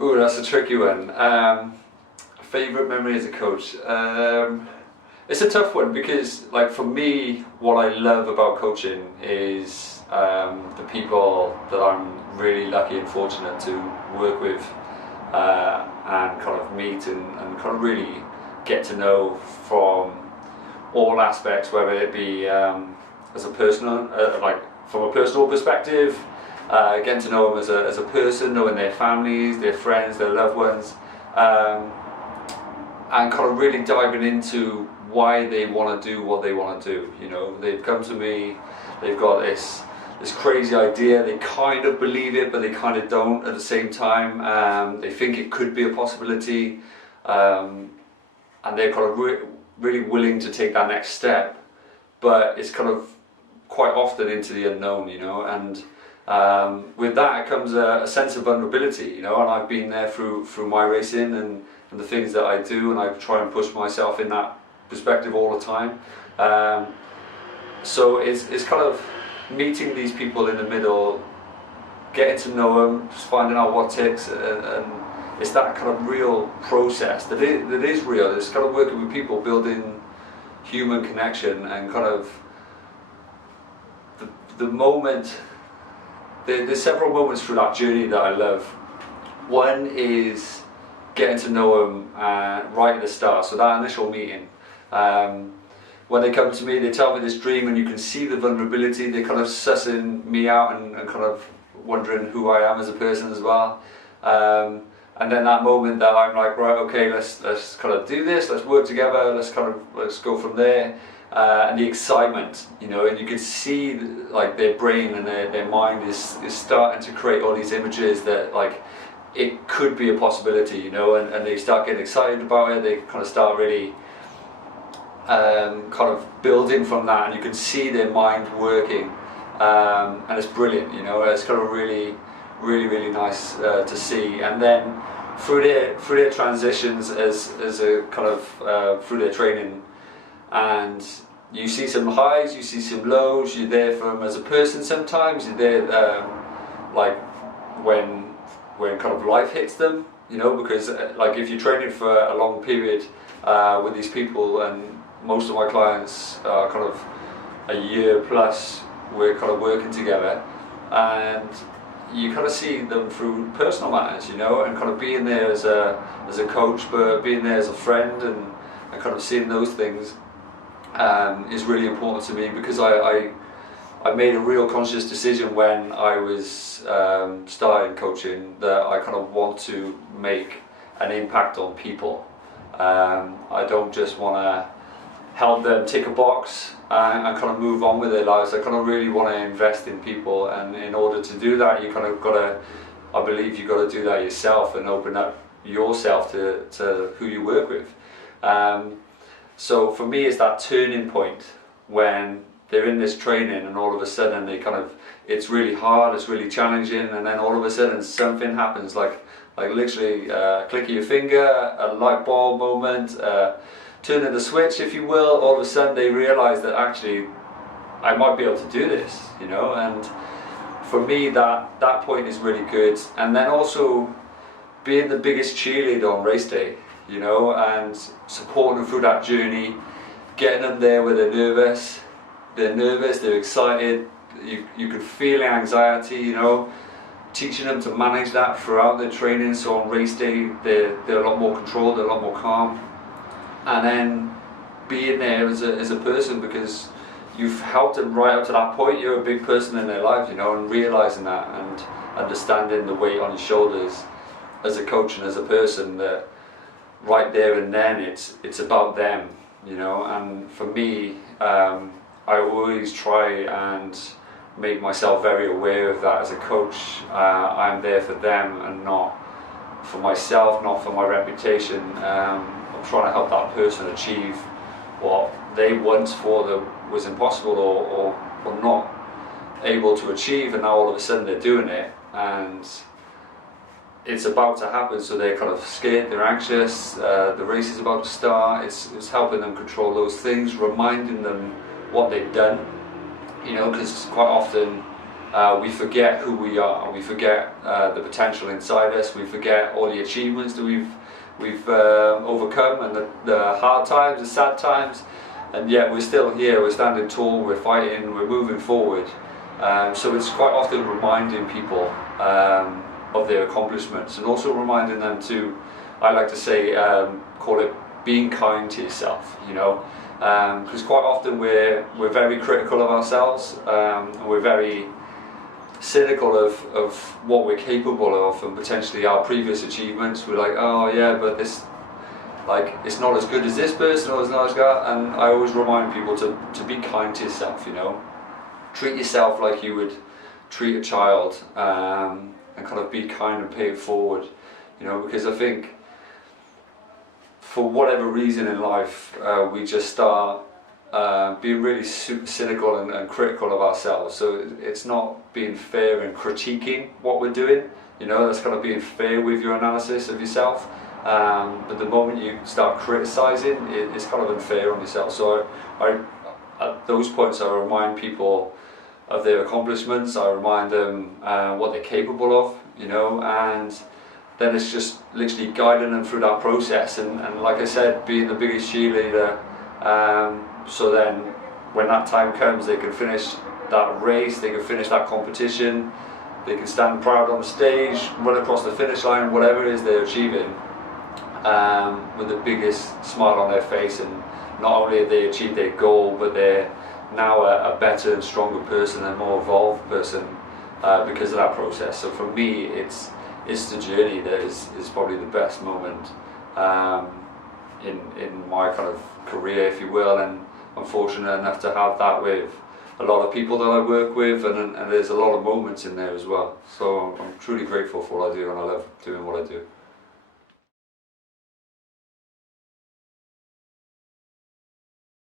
Ooh, that's a tricky one. Favorite memory as a coach. It's a tough one because, like, for me, what I love about coaching is the people that I'm really lucky and fortunate to work with and kind of meet and kind of really get to know from all aspects, whether it be as a personal, like from a personal perspective, getting to know them as a person, knowing their families, their friends, their loved ones, and kind of really diving into why they want to do what they want to do. You know, they've come to me, they've got this crazy idea, they kind of believe it, but they kind of don't at the same time. They think it could be a possibility, and they're kind of really willing to take that next step, but it's kind of quite often into the unknown, you know, and with that comes a sense of vulnerability, you know, and I've been there through my racing and the things that I do, and I try and push myself in that perspective all the time. So it's kind of meeting these people in the middle, getting to know them, just finding out what ticks, and it's that kind of real process that is real. It's kind of working with people, building human connection, and kind of the moment. There's several moments through that journey that I love. One is getting to know them right at the start, so that initial meeting. When they come to me, they tell me this dream, and you can see the vulnerability. They're kind of sussing me out and kind of wondering who I am as a person as well. And then that moment that I'm like, right, okay, let's kind of do this. Let's work together. Let's go from there. And the excitement, you know, and you can see like their brain and their mind is starting to create all these images that like it could be a possibility, you know, and they start getting excited about it. They kind of start really kind of building from that, and you can see their mind working, and it's brilliant, you know. It's kind of really nice to see. And then through their transitions as a kind of through their training, and you see some highs, you see some lows. You're there for them as a person. Sometimes you're there like when kind of life hits them, you know, because like if you're training for a long period with these people, and most of my clients are kind of a year plus, we're kind of working together, and you kind of see them through personal matters, you know, and kind of being there as a coach, but being there as a friend, and kind of seeing those things is really important to me, because I made a real conscious decision when I was starting coaching that I kind of want to make an impact on people. I don't just want to help them tick a box and kind of move on with their lives. I kind of really want to invest in people, and in order to do that, you kind of got to, I believe you got to do that yourself and open up yourself to who you work with. So for me, it's that turning point when they're in this training, and all of a sudden they kind of, it's really hard, it's really challenging, and then all of a sudden something happens, like literally click of your finger, a light bulb moment, turning the switch, if you will. All of a sudden they realise that actually I might be able to do this, you know. And for me, that point is really good. And then also being the biggest cheerleader on race day, you know, and supporting them through that journey, getting them there where they're nervous, they're excited, you could feel the anxiety, you know, teaching them to manage that throughout their training, so on race day they're a lot more controlled, they're a lot more calm, and then being there as a person, because you've helped them right up to that point. You're a big person in their life, you know, and realising that and understanding the weight on your shoulders as a coach and as a person, that right there and then it's about them, you know. And for me, I always try and make myself very aware of that as a coach. I'm there for them and not for myself, not for my reputation. I'm trying to help that person achieve what they once thought was impossible or not able to achieve, and now all of a sudden they're doing it, and it's about to happen, so they're kind of scared, they're anxious, the race is about to start. It's helping them control those things, reminding them what they've done, you know, because quite often we forget who we are, we forget the potential inside us, we forget all the achievements that we've overcome, and the hard times, the sad times, and yet we're still here, we're standing tall, we're fighting, we're moving forward. So it's quite often reminding people of their accomplishments, and also reminding them to, I like to say, call it being kind to yourself, you know, because quite often we're very critical of ourselves, we're very cynical of what we're capable of and potentially our previous achievements. We're like, oh yeah, but this, like, it's not as good as this person, or it's not as good. And I always remind people to be kind to yourself, you know, treat yourself like you would treat a child, and kind of be kind and pay it forward, you know, because I think for whatever reason in life we just start being really cynical and critical of ourselves. So it's not being fair and critiquing what we're doing, you know, that's kind of being fair with your analysis of yourself. But the moment you start criticising, it's kind of unfair on yourself. So I at those points I remind people of their accomplishments, I remind them what they're capable of, you know, and then it's just literally guiding them through that process, and like I said, being the biggest cheerleader, so then when that time comes they can finish that race, they can finish that competition, they can stand proud on the stage, run across the finish line, whatever it is they're achieving, with the biggest smile on their face, and not only have they achieved their goal, but they're now a better and stronger person and more evolved person because of that process. So for me, it's the journey that is probably the best moment in my kind of career, if you will, and I'm fortunate enough to have that with a lot of people that I work with, and there's a lot of moments in there as well. So I'm truly grateful for what I do, and I love doing what I do.